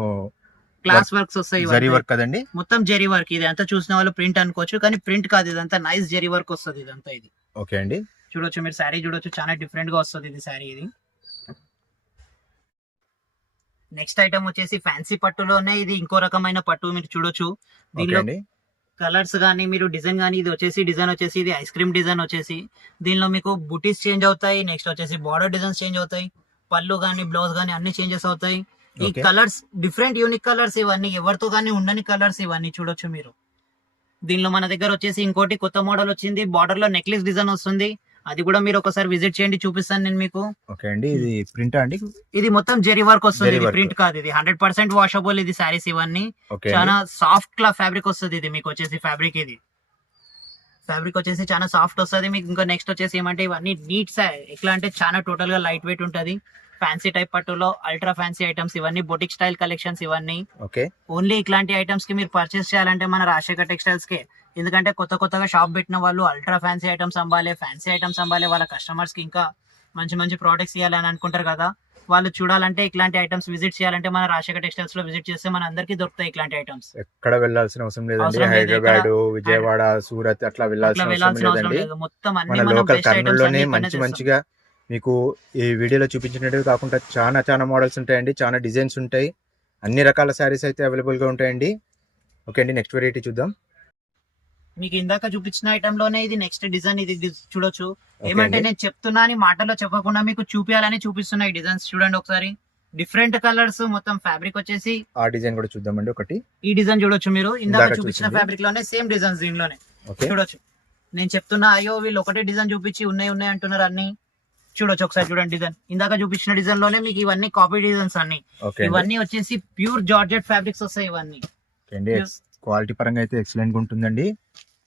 క్లాస్ వర్క్స్ వస్తాయి. జరీ ఇవన్నీ వర్క్ కదండి. మొత్తం జెరీ వర్క్. ఇది అంతా చూసిన వాళ్ళు ప్రింట్ అనుకోవచ్చు కానీ ప్రింట్ కాదు, ఇదంతా నైస్ జెరీ వర్క్ వస్తుంది ఇదంతా. ఇది ఓకే అండి, చూడొచ్చు మీరు శారీ చూడొచ్చు చాలా డిఫరెంట్ గా వస్తుంది ఇది శారీ. ఇది నెక్స్ట్ ఐటమ్ వచ్చేసి ఫ్యాన్సీ పట్టులోనే ఇది ఇంకో రకమైన పట్టు మీరు చూడొచ్చు. ఓకే దీనిలో అండి, కలర్స్ కానీ మీరు డిజైన్ కానీ ఇది వచ్చేసి డిజైన్ వచ్చేసి ఇది ఐస్ క్రీమ్ డిజైన్ వచ్చేసి దీనిలో మీకు బుటీస్ చేంజ్ అవుతాయి. నెక్స్ట్ వచ్చేసి బార్డర్ డిజైన్స్ చేంజ్ అవుతాయి. పళ్ళు కానీ బ్లౌజ్ కానీ అన్ని చేంజెస్ అవుతాయి. ఈ Okay. Colours different unique colours ఇవన్నీ ఎవరితో కానీ ఉండని కలర్స్ ఇవన్నీ చూడొచ్చు మీరు. దీనిలో మన దగ్గర వచ్చేసి ఇంకోటి కొత్త మోడల్ వచ్చింది. బార్డర్ లో నెక్లెస్ డిజైన్ వస్తుంది. అది కూడా మీరు ఒకసారి విజిట్ చేయండి, చూపిస్తాను నేను మీకు. ఓకే అండి, ఇది ప్రింట్ అండి. ఇది మొత్తం జెరీ వర్క్ వస్తుంది. జెరీ ఇది work. ప్రింట్ కాదు, ఇది 100% వాషబుల్. ఇది శారీస్ ఇవన్నీ ఓకే చాలా సాఫ్ట్ క్లా ఫ్యాబ్రిక్ వస్తుంది. ఇది మీకు వచ్చేసి ఫ్యాబ్రిక్ వచ్చేసి చాలా సాఫ్ట్ వస్తుంది మీకు. ఇంకా నెక్స్ట్ వచ్చేసి ఏమంటే ఇవన్నీ నీట్స్ ఎట్లా అంటే చాలా టోటల్ గా లైట్ వెయిట్ ఉంటది. ఫ్యాన్సీ టైప్ పట్టులో అల్ట్రా ఫ్యాన్సీ ఐటమ్స్ ఇవన్నీ బొటిక్ స్టైల్ కలెక్షన్స్ ఇవన్నీ. ఓకే, ఓన్లీ ఇట్లాంటి ఐటమ్స్ కి మీరు పర్చేస్ చేయాలంటే మన రాజశేఖర్ టెక్స్టైల్స్ కి. ఎందుకంటే కొత్తగా షాప్ పెట్టిన వాళ్ళు అల్ట్రా ఫ్యాన్సీ ఐటమ్స్ అమ్మాలి, ఫ్యాన్సీ ఐటమ్స్ అమ్మాలి, వాళ్ళ కస్టమర్స్ కి ఇంకా మంచి ప్రోడక్ట్స్ ఇవ్వాలని అనుకుంటారు కదా. వాళ్ళు చూడాలంటే ఇట్లాంటి ఐటమ్స్ విజిట్ చేయాలంటే మన రాజశేఖర్ టెక్స్టైల్స్ లో విజిట్ చేస్తే మన అందరికీ దొరుకుతాయి ఇట్లాంటి ఐటమ్స్. ఎక్కడ వెళ్ళాల్సిన అవసరం లేదండి. అవసరం లేదు. హైదరాబాద్, విజయవాడ, సూరత్ అట్లా అట్లా వెళ్ళాల్సిన అవసరం వెళ్ళాల్సిన అవసరం లేదండి. లేదు. మొత్తం మన అన్ని మనం లోకల్ బెస్ట్ ఐటమ్స్ కర్నూలులోనే అన్ని మంచిగా మీకు ఈ వీడియోలో చూపించినట్టు కాకుండా చాలా మోడల్స్ ఉంటాయండి, చాలా డిజైన్స్ ఉంటాయి, అన్ని రకాల శారీస్ అయితే అవైలబుల్ గా ఉంటాయండి. ఓకే అండి, నెక్స్ట్ వెరైటీ చూద్దాం. మీకు ఇందాక చూపించిన ఐటమ్ లోనే ఇది నెక్స్ట్ డిజైన్. ఇది చూడొచ్చు. ఓకే ఏమంటే అండి. నేను చెప్తున్నా అని మాటల్లో చెప్పకుండా మీకు చూపించాలని చూపిస్తున్నా. ఈ డిజైన్స్ చూడండి ఒకసారి. డిఫరెంట్ కలర్స్ మొత్తం. ఫ్యాబ్రిక్ వచ్చేసి ఆ డిజైన్ కూడా చూద్దామండి ఒకటి. ఈ డిజైన్ చూడొచ్చు మీరు. ఇందాక ఇందాక చూపించిన చూసింది. ఫ్యాబ్రిక్ లోనే సేమ్ డిజైన్స్ దీనిలోనే ఓకే, చూడొచ్చు. నేను చెప్తున్నా అయ్యో వీళ్ళు ఒకటే డిజైన్ చూపించి ఉన్నాయి అంటున్నారు అన్ని. చూడొచ్చు ఒకసారి చూడండి డిజైన్. ఇందాక చూపించిన డిజైన్ లోనే మీకు ఇవన్నీ కాపీ డిజైన్స్ అన్ని. ఓకే అండి. ఇవన్నీ వచ్చేసి ప్యూర్ జార్జెట్ ఫ్యాబ్రిక్స్ వస్తాయి ఇవన్నీ. ఓకే అండి, క్వాలిటీ పరంగా అయితే ఎక్సలెంట్ గా ఉంటుందండి.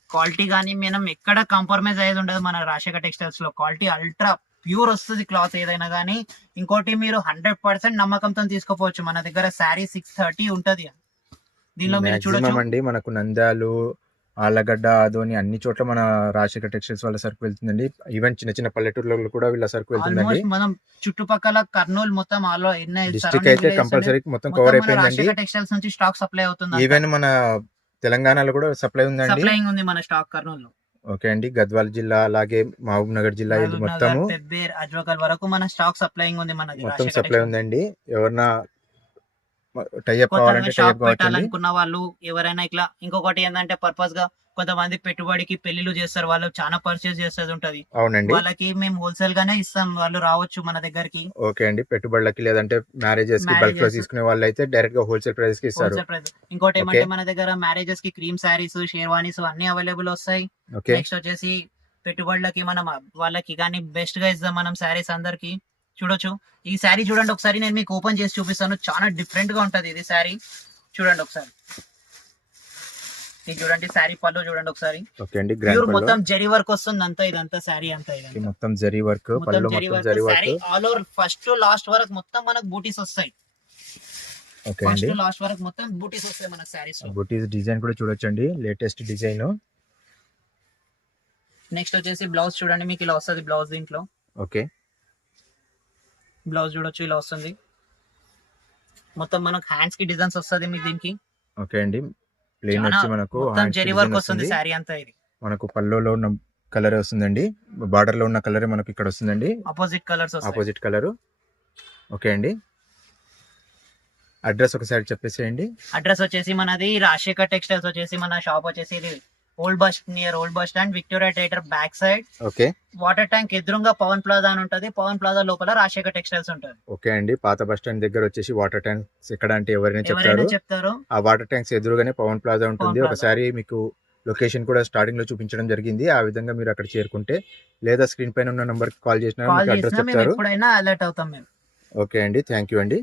క్వాలిటీ కానీ మనం ఎక్కడ కాంప్రమైజ్ అయ్యేది ఉండదు మన రాజశేఖర్ టెక్స్టైల్స్ లో. క్వాలిటీ అల్ట్రా ప్యూర్ వస్తుంది క్లాత్ ఏదైనా కానీ. ఇంకోటి మీరు 100% నమ్మకంతో తీసుకోపోవచ్చు. మన దగ్గర శారీ 630 ఉంటది. దీనిలో మీరు మాక్సిమం చూడొచ్చు. అండి మనకు నంద్యాలు, ఆళ్ళగడ్డ, ఆదోని అన్ని చోట్ల మన రాజశేఖర్ టెక్స్టైల్స్ వాళ్ళ సరుకు వెళ్తుందండి. ఈవెన్ చిన్న పల్లెటూర్లలో కూడా వీళ్ళ సరుకు వెళ్తుందండి. ఆల్మోస్ట్ మనం చుట్టుపక్కల కర్నూలు మొత్తం డిస్ట్రిక్ట్ అయితే కంపల్సరీ మొత్తం కవర్ అయిపోయిందండి. రాజశేఖర్ టెక్స్టైల్స్ నుంచి స్టాక్ సప్లై అవుతుంది. ఈవెన్ మన తెలంగాణలో కూడా సప్లై ఉందండి. సప్లైయింగ్ ఉంది మన స్టాక్ కర్నూలు. ఓకే అండి, గద్వాల జిల్లా అలాగే మహబూబ్ నగర్ జిల్లా ఇది మొత్తము పెబ్బేర్, అజ్వకల్ వరకు మన స్టాక్ సప్లైయింగ్ ఉంది మనది. మొత్తం రాజశేఖర్ సప్లై టెక్స్టైల్స్. ఉందండి. ఎవరన్నా టైఅప్ కొత్తగా కావాలంటే షాప్ టైఅప్ కావచ్చండి. పెట్టాలనుకున్న వాళ్ళు ఎవరైనా ఇట్లా. ఇంకొకటి ఏంటంటే పర్పస్ గా కొంతమంది పెట్టుబడికి పెళ్లిళ్ళు చేస్తారు, వాళ్ళు చాలా పర్చేస్ చేసేది ఉంటది. అవునండి. వాళ్ళకి మేము హోల్సేల్ గానే ఇస్తాం, వాళ్ళు రావచ్చు మన దగ్గరికి. ఓకే అండి, పెట్టుబడులకి లేదంటే మ్యారేజెస్ కి బల్క్ లో Marriages. తీసుకునే వాళ్ళు అయితే డైరెక్ట్ గా హోల్సేల్ ప్రైస్ కి ఇస్తారు. Wholesale price. ఇంకోటి ఏమంటే Okay. మన దగ్గర మ్యారేజెస్ కి క్రీమ్ శారీస్, షేర్వానీస్ అన్ని అవైలబుల్ వస్తాయి. ఓకే, నెక్స్ట్ వచ్చేసి పెట్టుబడులకి మనం వాళ్ళకి కానీ బెస్ట్ గా ఇస్తాం మనం శారీస్ అందరికి. చూడొచ్చు ఈ శారీ చూడండి ఒకసారి. నేను మీకు ఓపెన్ చేసి చూపిస్తాను. చాలా డిఫరెంట్ గా ఉంటది ఇది శారీ. చూడండి ఒకసారి. ఇది చూడండి శారీ పళ్ళు చూడండి ఒకసారి. ఓకే అండి, ప్యూర్ గ్రాండ్ మొత్తం జరీ వర్క్ వస్తుంది అంతా. ఇదంతా శారీ అంతా ఇదంతా మొత్తం జరీ వర్క్, మొత్తం పళ్ళు జరీ మొత్తం work zari sari work. All over first to last వరకు మొత్తం మనకు బూటీస్ వస్తాయి. ఓకే ఫస్ట్ అండి, టు లాస్ట్ వరకు మొత్తం బూటీస్ వస్తాయి మనకు శారీస్ లో. బుటీస్ డిజైన్ కూడా చూడొచ్చండి, లేటెస్ట్ డిజైన్. నెక్స్ట్ వచ్చేసి బ్లౌజ్ చూడండి మీకు ఇలా వస్తుంది బ్లౌజ్ దీంట్లో. ఓకే, బ్లౌజ్ చూడొచ్చు ఇలా వస్తుంది. మొత్తం మనకు హ్యాండ్స్ కి డిజైన్స్ వస్తుంది మీకు దీనికి. ఓకే అండి, ప్లేన్ చాలా వచ్చి మనకు మొత్తం hands కి జెరీ design వర్క్ వస్తుంది వస్తుంది. శారీ అంతా. ఇది మనకు పల్లోలో ఉన్న కలర్ వస్తుందండి, బార్డర్ లో ఉన్న కలరే మనకు ఇక్కడ వస్తుందండి, ఆపోజిట్ కలర్స్ వస్తాయి. Opposite colour. ఓకే అండి, అడ్రస్ ఒకసారి చెప్పేసేయండి. అడ్రస్ వచ్చేసి మనది రాజశేఖర్ టెక్స్టైల్స్ వచ్చేసి మన షాప్ వచ్చేసి ఇది near old bus stand, Victoria theatre back side, okay water tank ఎదురుగా పవన్ ప్లాజా అని ఉంటది. పవన్ ప్లాజా లోపల రాజశేఖర్ టెక్స్టైల్స్ ఉంటది. ఓకే అండి, పాత బస్ స్టాండ్ దగ్గర వచ్చేసి వాటర్ ట్యాంక్స్ ఎక్కడ అంటే ఎవరైనా ఎవరైనా చెప్తారు. చెప్తారు. ఆ వాటర్ ట్యాంక్స్ ఎదురుగానే పవన్ ప్లాజా ఉంటుంది. పవన్ ప్లాజా. ఒకసారి మీకు లొకేషన్ కూడా స్టార్టింగ్ లో చూపించడం జరిగింది. ఆ విధంగా మీరు అక్కడ చేరుకుంటే లేదా స్క్రీన్ పైన ఉన్న నంబర్ కి కాల్ చేసినా కాల్ మీకు అడ్రస్ చేసినా మేము చెప్తారు. ఎప్పుడైనా అలర్ట్ అవుతాం మేము. ఓకే అండి, థ్యాంక్ యూ అండి.